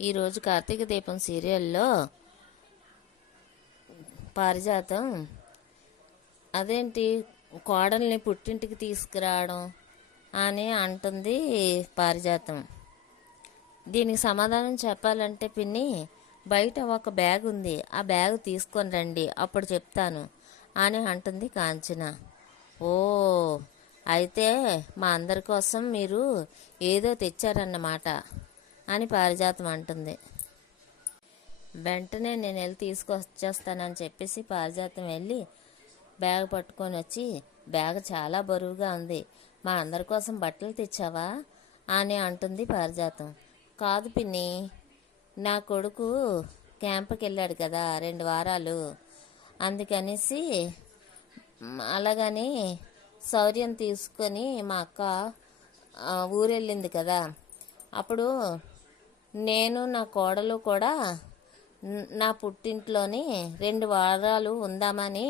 ఈరోజు కార్తీక దీపం సీరియల్లో పారిజాతం అదేంటి కోడల్ని పుట్టింటికి తీసుకురావడం అని అంటుంది పారిజాతం. దీనికి సమాధానం చెప్పాలంటే పిన్ని బయట ఒక బ్యాగ్ ఉంది, ఆ బ్యాగ్ తీసుకొని రండి అప్పుడు చెప్తాను అని అంటుంది కాంచన. ఓ అయితే మా అందరి కోసం మీరు ఏదో తెచ్చారన్నమాట అని పారిజాతం అంటుంది. వెంటనే నేను వెళ్ళి తీసుకొచ్చేస్తానని చెప్పేసి పారిజాతం వెళ్ళి బ్యాగ్ పట్టుకొని వచ్చి, బ్యాగ్ చాలా బరువుగా ఉంది, మా అందరి కోసం బట్టలు తెచ్చావా అని అంటుంది పారిజాతం. కాదు పిన్ని, నా కొడుకు క్యాంప్కి వెళ్ళాడు కదా 2 వారాలు, అందుకనేసి అలాగని శౌర్యం తీసుకొని మా అక్క ఊరెళ్ళింది కదా, అప్పుడు నేను నా కోడలు కూడా నా పుట్టింట్లోని 2 వారాలు ఉందామని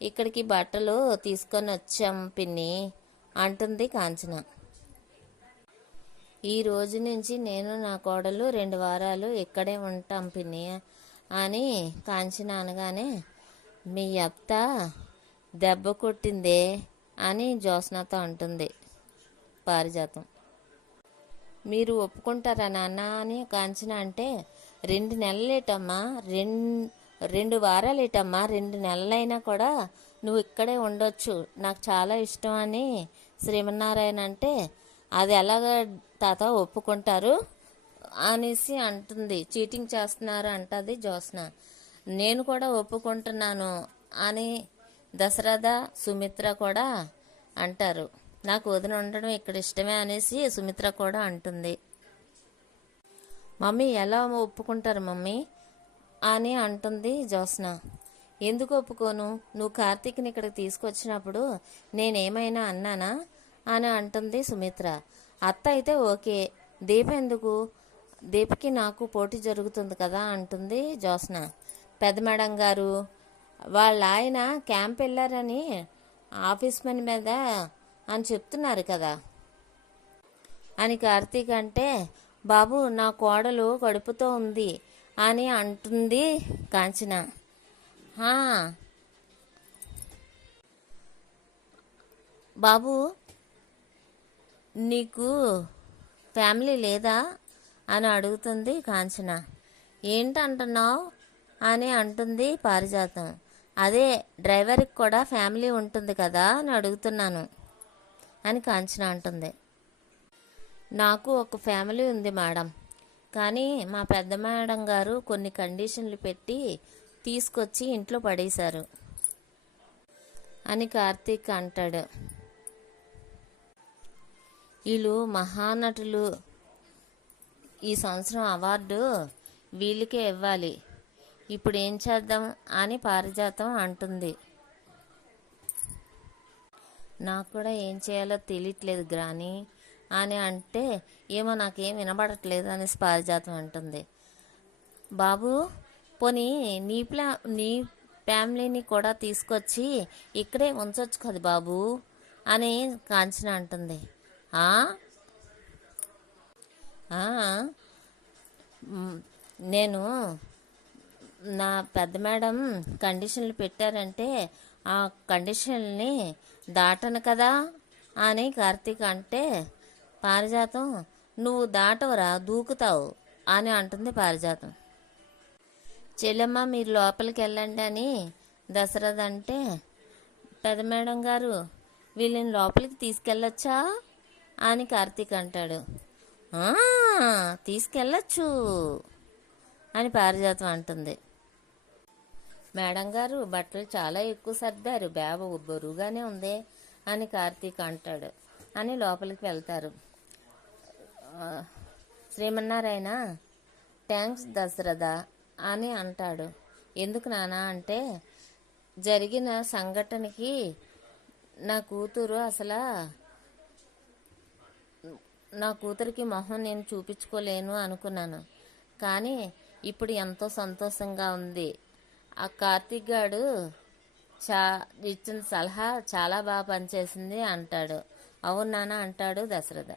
ఇక్కడికి బట్టలు తీసుకొని వచ్చాం పిన్ని అంటుంది కాంచన. ఈ రోజు నుంచి నేను నా కోడలు 2 వారాలు ఇక్కడే ఉంటాం పిన్ని అని కాంచన అనగానే, మీ అత్త దెబ్బ కొట్టిందే అని జ్యోత్స్నతో అంటుంది పారిజాతం. మీరు ఒప్పుకుంటారా నాన్న అని కాంచన అంటే, 2 నెలలేటమ్మా, 2 వారాలేటమ్మా, 2 నెలలైనా కూడా నువ్వు ఇక్కడే ఉండొచ్చు, నాకు చాలా ఇష్టం అని శ్రీమన్నారాయణ అంటే, అది ఎలాగ తాత ఒప్పుకుంటారు అనేసి అంటుంది. చీటింగ్ చేస్తున్నారు అంటది జ్యోత్స్న. నేను కూడా ఒప్పుకుంటున్నాను అని దశరథ సుమిత్ర కూడా అంటారు. నాకు వదిన ఉండడం ఇక్కడ ఇష్టమే అనేసి సుమిత్ర కూడా అంటుంది. మమ్మీ ఎలా ఒప్పుకుంటారు మమ్మీ అని అంటుంది జ్యోత్స్న. ఎందుకు ఒప్పుకోను, నువ్వు కార్తీక్ని ఇక్కడికి తీసుకొచ్చినప్పుడు నేనేమైనా అన్నానా అని అంటుంది సుమిత్ర. అత్త అయితే ఓకే, దీప ఎందుకు, దీపకి నాకు పోటీ జరుగుతుంది కదా అంటుంది జ్యోత్స్న. పెద్ద మేడం గారు వాళ్ళ ఆయన క్యాంప్ వెళ్ళారని ఆఫీస్ పని మీద అని చెప్తున్నారు కదా అని కార్తీక్ అంటే, బాబు నా కోడలు కడుపుతో ఉంది అని అంటుంది కాంచన. బాబు నీకు ఫ్యామిలీ లేదా అని అడుగుతుంది కాంచన. ఏంటంటున్నావు అని అంటుంది పారిజాతం. అదే డ్రైవర్కి కూడా ఫ్యామిలీ ఉంటుంది కదా అని అడుగుతున్నాను అని కాంచన అంటుంది. నాకు ఒక ఫ్యామిలీ ఉంది మేడం, కానీ మా పెద్ద మేడం గారు కొన్ని కండిషన్లు పెట్టి తీసుకొచ్చి ఇంట్లో పడేశారు అని కార్తీక్ అంటాడు. వీళ్ళు మహానటులు, ఈ సంవత్సరం అవార్డు వీళ్ళకే ఇవ్వాలి, ఇప్పుడు ఏం చేద్దాం అని పారిజాతం అంటుంది. నాకు కూడా ఏం చేయాలో తెలియట్లేదు గ్రాని అని అంటే, ఏమో నాకేం వినబడట్లేదు అని పారిజాతం అంటుంది. బాబు పోనీ నీ ఫ్యామిలీని కూడా తీసుకొచ్చి ఇక్కడే ఉంచొచ్చు కదా బాబు అని కాంచన అంటుంది. నేను నా పెద్ద మేడం కండిషన్లు పెట్టారంటే ఆ కండిషన్ని దాటను కదా అని కార్తీక్ అంటే, పారిజాతం నువ్వు దాటవరా, దూకుతావు అని అంటుంది పారిజాతం. చెల్లెమ్మ మీరు లోపలికి వెళ్ళండి అని దశరథ అంటే, పెద్ద మేడం గారు వీళ్ళని లోపలికి తీసుకెళ్ళొచ్చా అని కార్తీక్ అంటాడు. తీసుకెళ్ళచ్చు అని పారిజాతం అంటుంది. మేడం గారు బట్టలు చాలా ఎక్కువ సర్దారు, బ్యాగ్ బరువుగానే ఉంది అని కార్తీక్ అంటాడు. అని లోపలికి వెళ్తారు. శ్రీమన్నారాయణ థ్యాంక్స్ దశరథ అని అంటాడు. ఎందుకు నానా అంటే, జరిగిన సంఘటనకి నా కూతురికి మొహం నేను చూపించుకోలేను అనుకున్నాను, కానీ ఇప్పుడు ఎంతో సంతోషంగా ఉంది. ఆ కార్తీక్ గాడు ఇచ్చిన సలహా చాలా బాగా పనిచేసింది అంటాడు. అవును నాన్న అంటాడు దశరథ.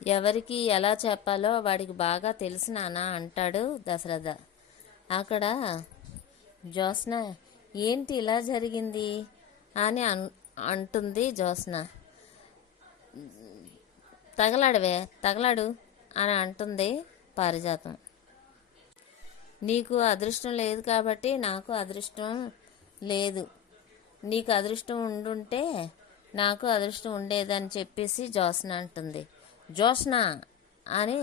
ఎవరికి ఎలా చెప్పాలో వాడికి బాగా తెలుసు నాన్న అంటాడు దశరథ. అక్కడ జ్యోత్స్న ఏంటి ఇలా జరిగింది అని అంటుంది. జ్యోత్స్న తగలాడు అని అంటుంది పారిజాతం. నీకు అదృష్టం లేదు కాబట్టి నాకు అదృష్టం లేదు, నీకు అదృష్టం ఉండుంటే నాకు అదృష్టం ఉండేదని చెప్పేసి జ్యోత్స్న అంటుంది. జ్యోత్స్న అని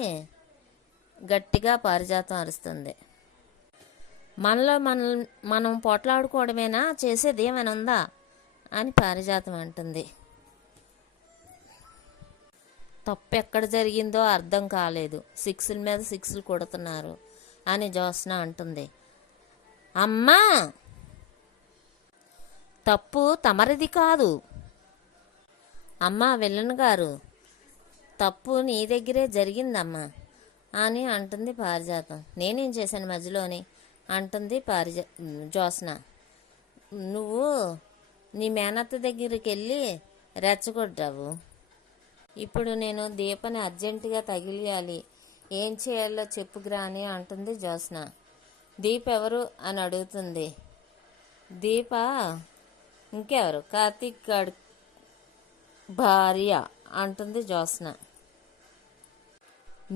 గట్టిగా పారిజాతం అరుస్తుంది. మనలో మనం పోట్లాడుకోవడమేనా, చేసేది ఏమైనా ఉందా అని పారిజాతం అంటుంది. తప్పు ఎక్కడ జరిగిందో అర్థం కాలేదు, సిక్స్ల మీద సిక్స్లు కొడుతున్నారు అని జ్యోత్స్న అంటుంది. అమ్మా, తప్పు తమరిది కాదు అమ్మా విలన్ గారు, తప్పు నీ దగ్గరే జరిగిందమ్మా అని అంటుంది పారిజాతం. నేనేం చేశాను మధ్యలోని అంటుంది జ్యోత్స్న. నువ్వు నీ మేనత్త దగ్గరికి వెళ్ళి రెచ్చగొడ్డావు. ఇప్పుడు నేను దీపని అర్జెంటుగా తగిలియాలి, ఏం చేయాలో చెప్పుకురా అని అంటుంది జ్యోత్స్న. దీప ఎవరు అని అడుగుతుంది. దీప ఇంకెవరు, కార్తీక్ గాడి భార్య అంటుంది జ్యోత్స్న.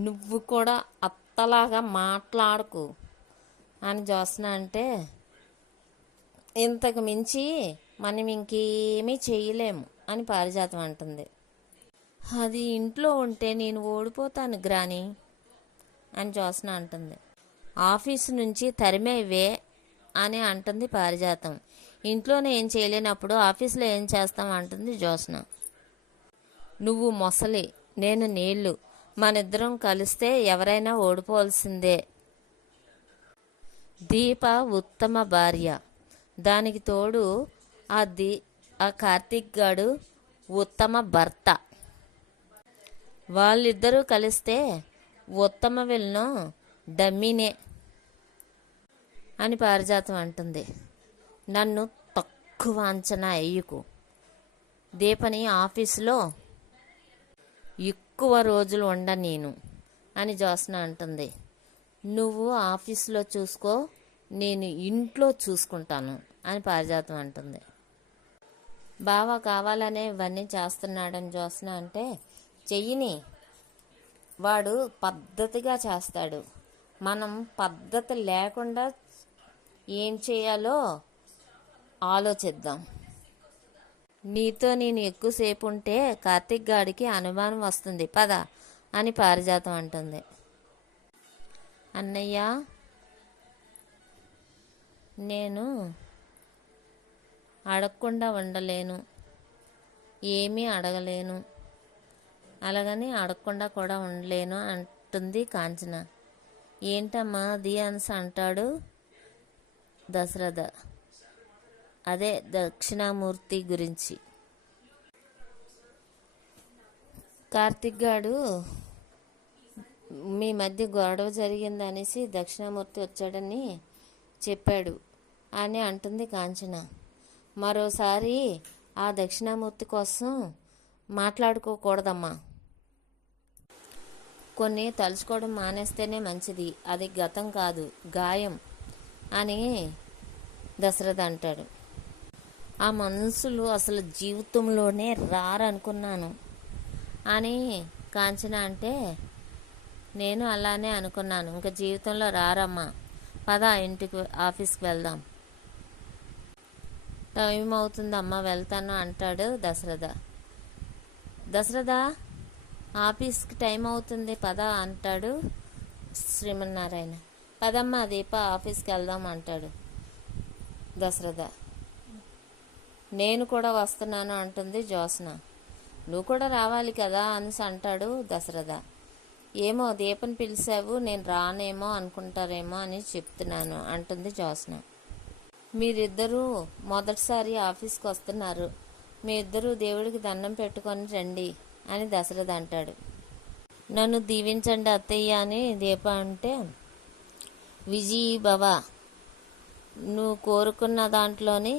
నువ్వు కూడా అత్తలాగా మాట్లాడకు అని జ్యోత్స్న అంటే, ఇంతకు మించి మనం ఇంకేమీ చేయలేము అని పారిజాతం అంటుంది. అది ఇంట్లో ఉంటే నేను ఓడిపోతాను గ్రాని అని జ్యోత్స్న అంటుంది. ఆఫీసు నుంచి తరిమేవే అని అంటుంది పారిజాతం. ఇంట్లోనే ఏం చేయలేనప్పుడు ఆఫీసులో ఏం చేస్తాం అంటుంది జ్యోత్స్న. నువ్వు మొసలి, నేను నీళ్లు, మనిద్దరం కలిస్తే ఎవరైనా ఓడిపోవాల్సిందే. దీప ఉత్తమ భార్య, దానికి తోడు ఆ కార్తీక్ గాడు ఉత్తమ భర్త. వాళ్ళిద్దరూ కలిస్తే ఉత్తమ విలను డమ్మినే అని పారిజాతం అంటుంది. నన్ను తక్కువ అంచనా వేయకు, దీపని ఆఫీసులో ఎక్కువ రోజులు నేను అని జ్యోత్స్న అంటుంది. నువ్వు ఆఫీసులో చూసుకో, నేను ఇంట్లో చూసుకుంటాను అని పారిజాతం అంటుంది. బావ కావాలనే ఇవన్నీ చేస్తున్నాడని జ్యోత్స్న అంటే, చెయ్యిని, వాడు పద్ధతిగా చేస్తాడు, మనం పద్ధతి లేకుండా ఏం చేయాలో ఆలోచిద్దాం. నీతో నేను ఎక్కువసేపు ఉంటే కార్తీక్ గాడికి అనుమానం వస్తుంది, పద అని పారిజాతం అంటుంది. అన్నయ్య, నేను అడగకుండా ఉండలేను, ఏమీ అడగలేను, అలాగని అడగకుండా కూడా ఉండలేను అంటుంది కాంచన. ఏంటమ్మా అది అని అంటాడు దశరథ. అదే దక్షిణామూర్తి గురించి. కార్తీక్ గాడు మీ మధ్య గొడవ జరిగిందనేసి దక్షిణామూర్తి వచ్చాడని చెప్పాడు అని అంటుంది కాంచన. మరోసారి ఆ దక్షిణామూర్తి కోసం మాట్లాడుకోకూడదమ్మా, కొన్ని తలుచుకోవడం మానేస్తేనే మంచిది, అది గతం కాదు గాయం అని దశరథ అంటాడు. ఆ మనుషులు అసలు జీవితంలోనే రారనుకున్నాను అని కాంచన అంటే, నేను అలానే అనుకున్నాను, ఇంకా జీవితంలో రారమ్మా, పద ఇంటికి ఆఫీస్కి వెళ్దాం. టైం అవుతుందమ్మా వెళ్తాను అంటాడు దశరథ. దశరథ, ఆఫీస్కి టైం అవుతుంది పద అంటాడు శ్రీమన్నారాయణ. పదమ్మా దీప ఆఫీస్కి వెళ్దాం అంటాడు దశరథ. నేను కూడా వస్తున్నాను అంటుంది జ్యోత్స్న. నువ్వు కూడా రావాలి కదా అని అంటాడు దశరథ. ఏమో దీపని పిలిచావు, నేను రానేమో అనుకుంటారేమో అని చెప్తున్నాను అంటుంది జ్యోత్స్న. మీరిద్దరూ మొదటిసారి ఆఫీస్కి వస్తున్నారు, మీ ఇద్దరూ దేవుడికి దండం పెట్టుకొని రండి అని దశరథ అంటాడు. నన్ను దీవించండి అత్తయ్య అని దీప అంటే, విజయీ భవ, నువ్వు కోరుకున్న దాంట్లోని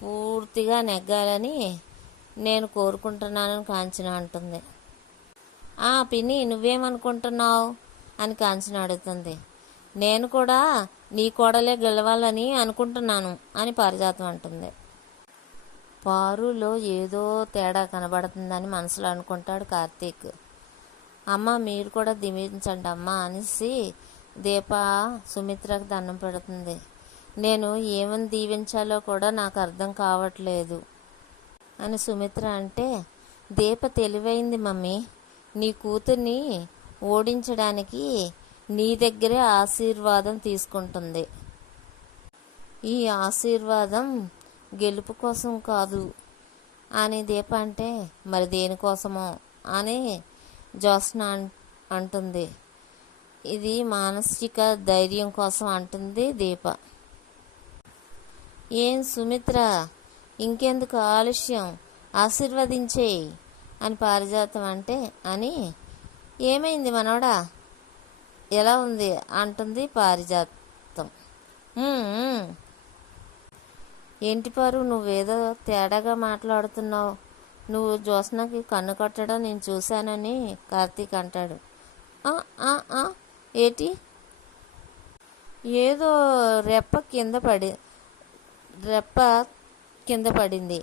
పూర్తిగా నెగ్గాలని నేను కోరుకుంటున్నానని కాంచన అంటుంది. పిన్ని నువ్వేమనుకుంటున్నావు అని కాంచన అడుగుతుంది. నేను కూడా నీ కోడలే గెలవాలని అనుకుంటున్నాను అని పారిజాతం అంటుంది. పారులో ఏదో తేడా కనబడుతుందని మనసులో అనుకుంటాడు కార్తీక్. అమ్మ మీరు కూడా దీవించండి అమ్మ అనేసి దీప సుమిత్రకు దండం పెడుతుంది. నేను ఏమని దీవించాలో కూడా నాకు అర్థం కావట్లేదు అని సుమిత్ర అంటే, దీప తెలివైంది మమ్మీ, నీ కూతుర్ని ఓడించడానికి నీ దగ్గరే ఆశీర్వాదం తీసుకుంటుంది. ఈ ఆశీర్వాదం గెలుపు కోసం కాదు అని దీప అంటే, మరి దేనికోసమో అని జ్యోత్స్న అంటుంది. ఇది మానసిక ధైర్యం కోసం అంటుంది దీప. ఏం సుమిత్ర, ఇంకెందుకు ఆలస్యం, ఆశీర్వదించేయి అని పారిజాతం అంటే, అని ఏమైంది మనోడా, ఎలా ఉంది అంటుంది పారిజాతం. ఏంటి పారు, నువ్వేదో తేడాగా మాట్లాడుతున్నావు, నువ్వు జ్యోత్స్నకి కన్ను కట్టడం నేను చూశానని కార్తీక్ అంటాడు. ఏటి, ఏదో రెప్ప కింద పడింది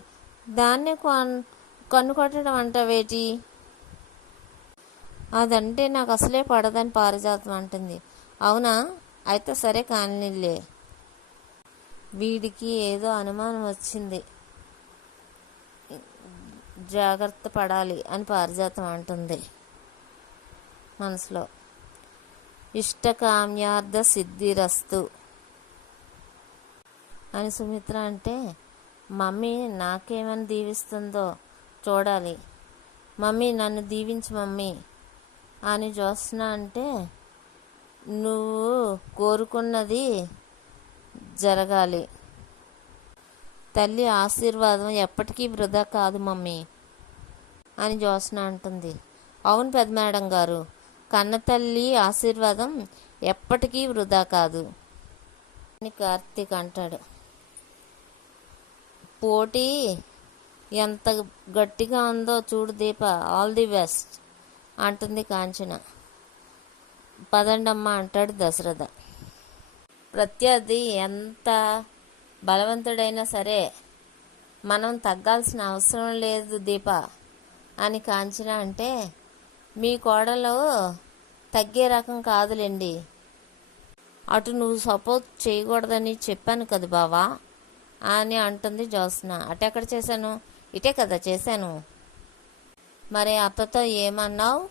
దాన్నే కన్ను కొట్టడం అంటావేటి, అదంటే నాకు అసలే పడదని పారిజాతం అంటుంది. అవునా, అయితే సరే కానిలే, వీడికి ఏదో అనుమానం వచ్చింది, జాగ్రత్త పడాలి అని పారిజాతం అంటుంది మనసులో. ఇష్టకామ్యార్థ సిద్ధిరస్తు అని సుమిత్ర అంటే, మమ్మీ నాకేమని దీవిస్తుందో చూడాలి, మమ్మీ నన్ను దీవించు మమ్మీ అని జ్యోత్స్న అంటే, నువ్వు కోరుకున్నది జరగాలి, తల్లి ఆశీర్వాదం ఎప్పటికీ వృధా కాదు మమ్మీ అని జ్యోత్స్న అంటుంది. అవును పెద్ద మేడం గారు, కన్నతల్లి ఆశీర్వాదం ఎప్పటికీ వృధా కాదు అని కార్తీక్ అంటాడు. పోటీ ఎంత గట్టిగా ఉందో చూడు దీప, ఆల్ ది బెస్ట్ అంటుంది కాంచన. పదండమ్మ అంటాడు దశరథ. ప్రత్యర్థి ఎంత బలవంతుడైనా సరే మనం తగ్గాల్సిన అవసరం లేదు దీప అని కాంచన అంటే, మీ కోడలు తగ్గే రకం కాదులేండి, అటు నువ్వు సపోర్ట్ చేయకూడదని చెప్పాను కదా బావా అని అంటుంది జ్యోత్స్న. అటెక్కడ చేశాను, ఇటే కదా చేశాను, మరి అత్తతో ఏమన్నావు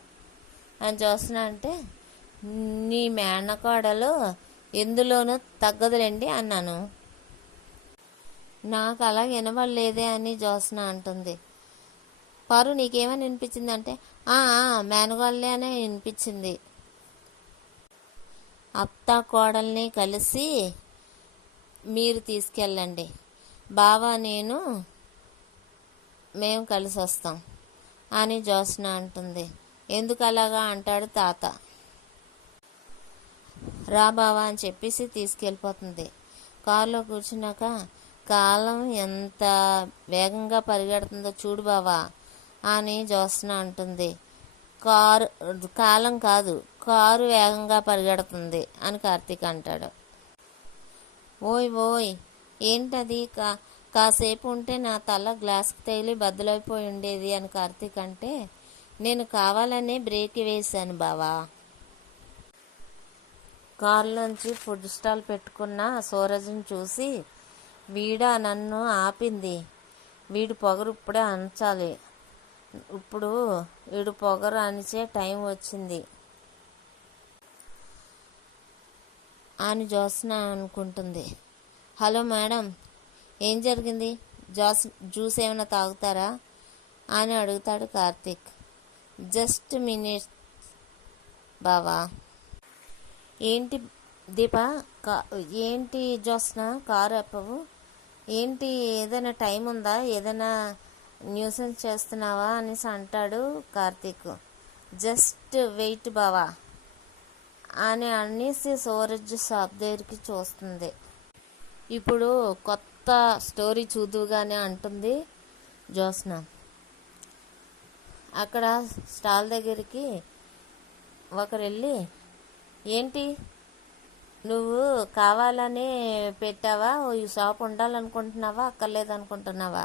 అని జ్యోత్స్న అంటే, నీ మేనకోడలు ఎందులోనూ తగ్గదులేండి అన్నాను. నాకు అలా వినవలేదే అని జ్యోత్స్న అంటుంది. పారు నీకేమని వినిపించింది అంటే, మేనగోళ్ళే అనే వినిపించింది, అత్త కోడల్ని కలిసి మీరు తీసుకెళ్ళండి, బావా మేము కలిసి వస్తాం అని జ్యోత్స్న అంటుంది. ఎందుకు అలాగా అంటాడు తాత. రా బావా అని చెప్పేసి తీసుకెళ్ళిపోతుంది. కారులో కూర్చున్నాక, కాలం ఎంత వేగంగా పరిగెడుతుందో చూడు బావా అని జ్యోత్స్న అంటుంది. కాలం కాదు, కారు వేగంగా పరిగెడుతుంది అని కార్తీక్ అంటాడు. ఓయ్ ఏంటది, కాసేపు ఉంటే నా తల గ్లాస్కి తగిలి బద్దలైపోయి ఉండేది అని కార్తీక్ అంటే, నేను కావాలనే బ్రేక్ వేశాను బావా. కారులోంచి ఫుడ్ స్టాల్ పెట్టుకున్న సూరజ్ని చూసి, వీడా నన్ను ఆపింది, వీడి పొగరు ఇప్పుడే అణచాలి, ఇప్పుడు వీడు పొగరు అణిచే టైం వచ్చింది అని జ్యోత్స్న అనుకుంటుంది. హలో మేడం, ఏం జరిగింది, జ్యూస్ ఏమైనా తాగుతారా అని అడుగుతాడు కార్తీక్. జస్ట్ మినిట్ బావా. ఏంటి దీప, ఏంటి జ్యోత్స్న కారు ఆపవు, ఏంటి ఏదైనా టైం ఉందా, ఏదైనా న్యూసెన్స్ చేస్తున్నావా అనేసి అంటాడు కార్తీక్. జస్ట్ వెయిట్ బావా అని అనేసి సూరజ్ షాప్ దగ్గరికి చూస్తుంది. ఇప్పుడు కొత్త స్టోరీ చూదుగానే అంటుంది జ్యోత్స్న. అక్కడ స్టాల్ దగ్గరికి ఒకరు వెళ్ళి, ఏంటి నువ్వు కావాలని పెట్టావా, ఈ షాప్ ఉండాలనుకుంటున్నావా అక్కర్లేదనుకుంటున్నావా?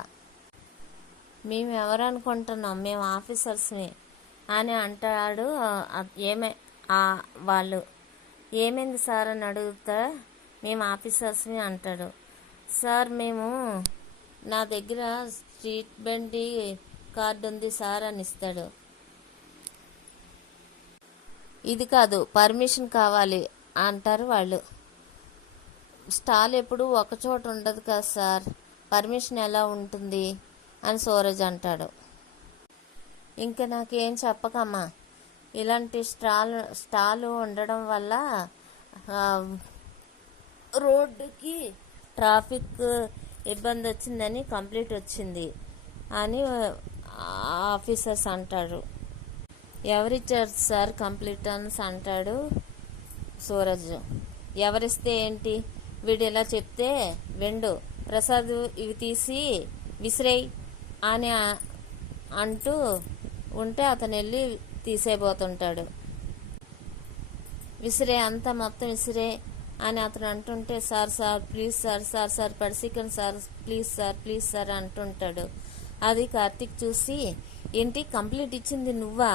మేము ఎవరు అనుకుంటున్నాం, మేము ఆఫీసర్స్ని అని అంటాడు. వాళ్ళు ఏమైంది సార్ అని అడుగుతా, మేము ఆఫీసర్స్ని అంటాడు. సార్ నా దగ్గర స్ట్రీట్ బండి కార్డు ఉంది సార్ అని ఇస్తాడు. ఇది కాదు, పర్మిషన్ కావాలి అంటారు వాళ్ళు. స్టాల్ ఎప్పుడు ఒకచోట ఉండదు కదా సార్, పర్మిషన్ ఎలా ఉంటుంది అని సూరజ్ అంటాడు. ఇంకా నాకేం చెప్పకమ్మా, ఇలాంటి స్టాలు ఉండడం వల్ల రోడ్డుకి ట్రాఫిక్ ఇబ్బంది వచ్చిందని కంప్లైంట్ వచ్చింది అని ఆఫీసర్స్ అంటారు. ఎవరిచ్చారు సార్ కంప్లైంట్ అని అంటాడు సూరజ్. ఎవరిస్తే ఏంటి, వీడు ఇలా చెప్తే వెండు ప్రసాద్ ఇవి తీసి విసిరేయ్ అని అంటూ ఉంటే అతను వెళ్ళి తీసేయబోతుంటాడు. విసిరే అంతా మొత్తం విసిరే అని అతను అంటుంటే, సార్ ప్లీజ్ సార్ పరిశీకండి సార్ ప్లీజ్ సార్ అంటుంటాడు. అది కార్తీక్ చూసి, ఏంటి కంప్లీట్ ఇచ్చింది నువ్వా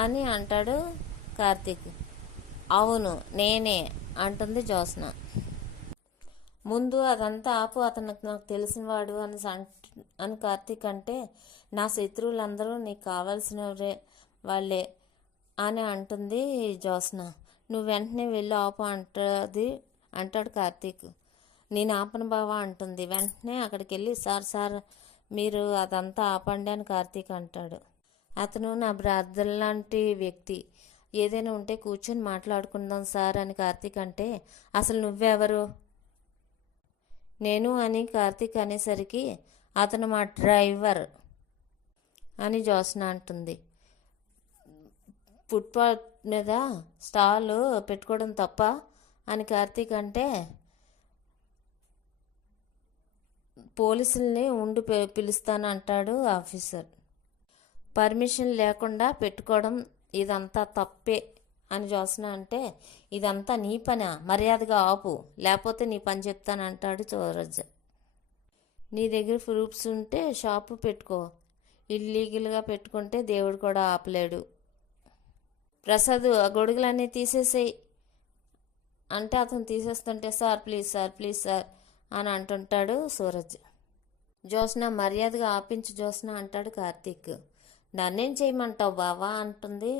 అని అంటాడు కార్తీక్. అవును నేనే అంటుంది జ్యోత్స్న. ముందు అదంతా ఆపు, అతను నాకు తెలిసినవాడు అని కార్తీక్ అంటే, నా శత్రువులందరూ నీకు కావాల్సిన వాళ్ళే అని అంటుంది జ్యోత్స్న. నువ్వు వెంటనే వెళ్ళి ఆపు అంటాడు కార్తీక్. నేను ఆపను బావా అంటుంది. వెంటనే అక్కడికి వెళ్ళి సార్ మీరు అదంతా ఆపండి అని కార్తీక్ అంటాడు. అతను నా బ్రదర్ లాంటి వ్యక్తి, ఏదైనా ఉంటే కూర్చొని మాట్లాడుకుందాం సార్ అని కార్తీక్ అంటే, అసలు నువ్వెవరు? నేను అని కార్తీక్ అనేసరికి, అతను మా డ్రైవర్ అని జ్యోత్స్న అంటుంది. ఫుట్పాత్ మీద స్టాల్ పెట్టుకోవడం తప్ప అని కార్తీక్ అంటే, పోలీసుల్ని పిలుస్తాను అంటాడు ఆఫీసర్. పర్మిషన్ లేకుండా పెట్టుకోవడం ఇదంతా తప్పే అని జ్యోత్స్న అంటే, ఇదంతా నీ పనా, మర్యాదగా ఆపు లేకపోతే నీ పని చెప్తాను అంటాడు సూరజ్. నీ దగ్గర ప్రూఫ్స్ ఉంటే షాపు పెట్టుకో, ఇల్లీగల్గా పెట్టుకుంటే దేవుడు కూడా ఆపలేడు. ప్రసాద్ ఆ గొడుగులన్నీ తీసేసేయి అంటే అతను తీసేస్తుంటే, సార్ ప్లీజ్ సార్ అని అంటుంటాడు సూరజ్. జ్యోత్స్న మర్యాదగా ఆపించు జ్యోత్స్న అంటాడు కార్తీక్. నన్నేం చేయమంటావు బావా అంటుంది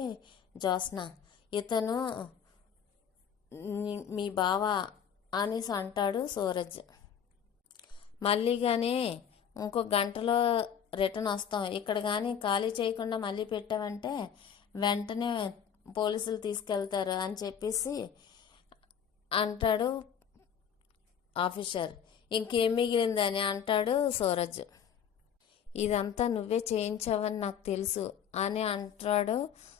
జ్యోత్స్న. ఇతను మీ బావా అనేసి అంటాడు సూరజ్. మళ్ళీ కానీ ఇంకో గంటలో రిటర్న్ వస్తాం, ఇక్కడ కానీ ఖాళీ చేయకుండా మళ్ళీ పెట్టామంటే వెంటనే పోలీసులు తీసుకెళ్తారు అని చెప్పేసి అంటాడు ఆఫీసర్. ఇంకేం మిగిలిందని అంటాడు సూరజ్. ఇదంతా నువ్వే చేయించావని నాకు తెలుసు అని అంటాడు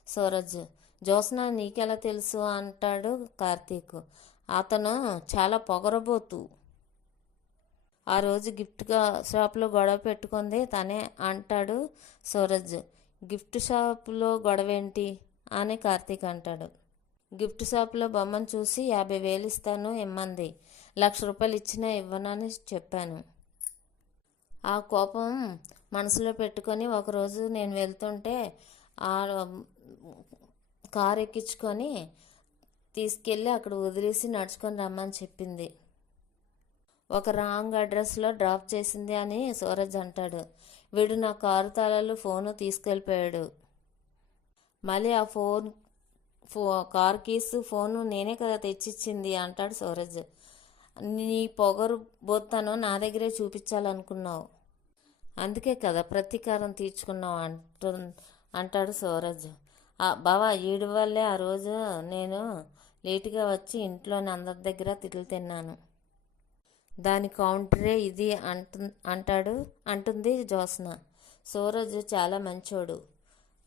సూరజ్. జ్యోత్స్న నీకెలా తెలుసు అంటాడు కార్తీక్. అతను చాలా పొగరబోతు. ఆ రోజు గిఫ్ట్ షాప్లో గొడవ పెట్టుకుంది తనే అంటాడు సూరజ్. గిఫ్ట్ షాపులో గొడవ ఏంటి అని కార్తీక్ అంటాడు. గిఫ్ట్ షాప్లో బొమ్మను చూసి 50,000 ఇస్తాను ఇమ్మంది, 1,00,000 రూపాయలు ఇచ్చినా ఇవ్వనని చెప్పాను. ఆ కోపం మనసులో పెట్టుకొని ఒకరోజు నేను వెళ్తుంటే ఆ కారు ఎక్కించుకొని తీసుకెళ్ళి అక్కడ వదిలేసి నడుచుకొని రమ్మని చెప్పింది. ఒక రాంగ్ అడ్రస్లో డ్రాప్ చేసింది అని సూరజ్ అంటాడు. వీడు నా కారు తాళాలు ఫోను తీసుకెళ్ళిపోయాడు. మళ్ళీ ఆ కార్ కీస్ ఫోను నేనే కదా తెచ్చిచ్చింది అంటాడు సూరజ్. నీ పొగరు బోత్తాను నా దగ్గరే చూపించాలనుకున్నావు, అందుకే కదా ప్రతీకారం తీర్చుకున్నావు అంటాడు సూరజ్. బావా ఈడి వల్లే ఆ రోజు నేను లేటుగా వచ్చి ఇంట్లోని అందరి దగ్గర తిట్లు తిన్నాను, దాని కౌంటరే ఇది అంటుంది జ్యోత్స్న. సూరజ్ చాలా మంచోడు,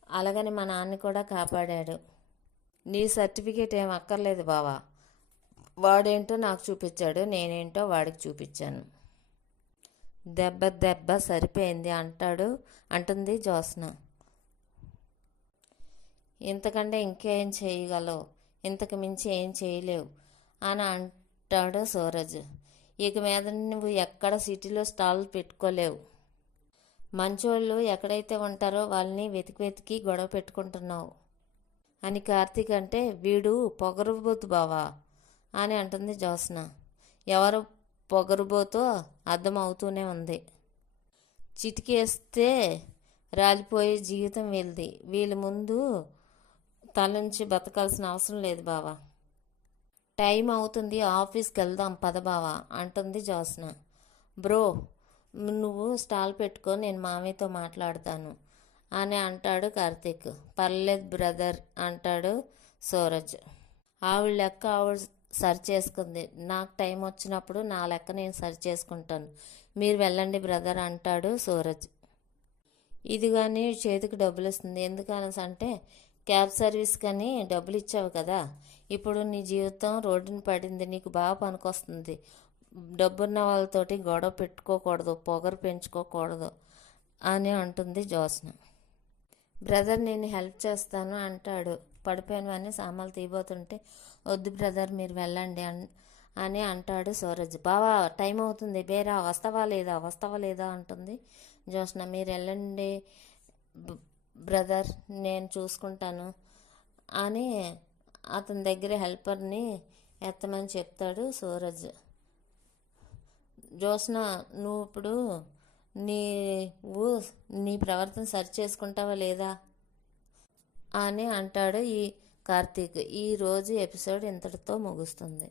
అలాగని మా నాన్న కూడా కాపాడాడు. నీ సర్టిఫికేట్ ఏం అక్కర్లేదు బావా, వాడేంటో నాకు చూపించాడు, నేనేంటో వాడికి చూపించాను, దెబ్బ సరిపోయింది అంటుంది జ్యోత్స్న. ఇంతకంటే ఇంకేం చేయగలవు, ఇంతకు మించి ఏం చేయలేవు అని అంటాడు సూరజ్. ఇక మీద నువ్వు ఎక్కడ సిటీలో స్టాల్ పెట్టుకోలేవు. మంచోళ్ళు ఎక్కడైతే ఉంటారో వాళ్ళని వెతికి వెతికి గొడవ పెట్టుకుంటున్నావు అని కార్తీక్ అంటే, వీడు పొగరుబోతు బావా అని అంటుంది జ్యోత్స్న. ఎవరు పొగరుబోతో అర్థం అవుతూనే ఉంది. చిటికేస్తే రాలిపోయే జీవితం వీళ్ళది. వీళ్ళ ముందు తలంచి బతకాల్సిన అవసరం లేదు బావా. టైం అవుతుంది, ఆఫీస్కి వెళ్దాం పద బావా అంటుంది జ్యోత్స్న. బ్రో నువ్వు స్టాల్ పెట్టుకో, నేను మామయ్యతో మాట్లాడతాను అని అంటాడు కార్తీక్. పర్లేదు బ్రదర్ అంటాడు సూరజ్. ఆవిడ లెక్క ఆవిడ సరి చేసుకుంది. నాకు టైం వచ్చినప్పుడు నా లెక్క నేను సరి చేసుకుంటాను, మీరు వెళ్ళండి బ్రదర్ అంటాడు సూరజ్. ఇది కానీ చేతికి డబ్బులు ఇస్తుంది. ఎందుకనేసి అంటే, క్యాబ్ సర్వీస్ కానీ డబ్బులు ఇచ్చావు కదా, ఇప్పుడు నీ జీవితం రోడ్డున పడింది, నీకు బాగా పనికొస్తుంది. డబ్బున్న వాళ్ళతోటి గొడవ పెట్టుకోకూడదు, పొగరు పెంచుకోకూడదు అని అంటుంది జ్యోత్స్న. బ్రదర్ నేను హెల్ప్ చేస్తాను అంటాడు. పడిపోయినవన్నీ సామాన్లు తీయబోతుంటే, వద్దు బ్రదర్ మీరు వెళ్ళండి అని అంటాడు సూరజ్. బావా టైం అవుతుంది, బేరా వస్తావా లేదా అంటుంది జ్యోత్స్న. మీరు వెళ్ళండి బ్రదర్ నేను చూసుకుంటాను అని అతని దగ్గర హెల్పర్ని ఎత్తమని చెప్తాడు సూరజ్. జ్యోత్స్న నువ్వు ఇప్పుడు నీ ప్రవర్తన సరి చేసుకుంటావా లేదా అని అంటాడు ఈ కార్తీక్. ఈరోజు ఎపిసోడ్ ఇంతటితో ముగుస్తుంది.